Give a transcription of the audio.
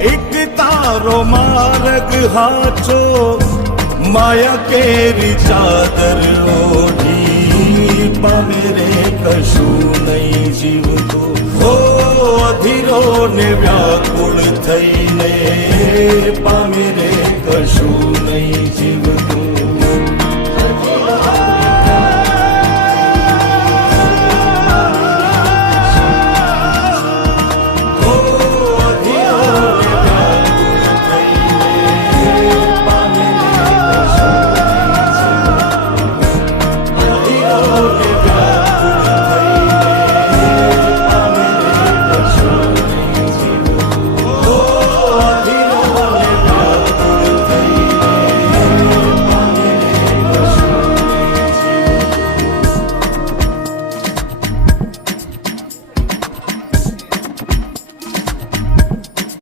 એક તારો માર્ગ હાચો માયા કેરી ચાદર ઓઢી પામે રે કશું નહીં જીવતો હો અધીરો ને વ્યાકુળ થઈને પામે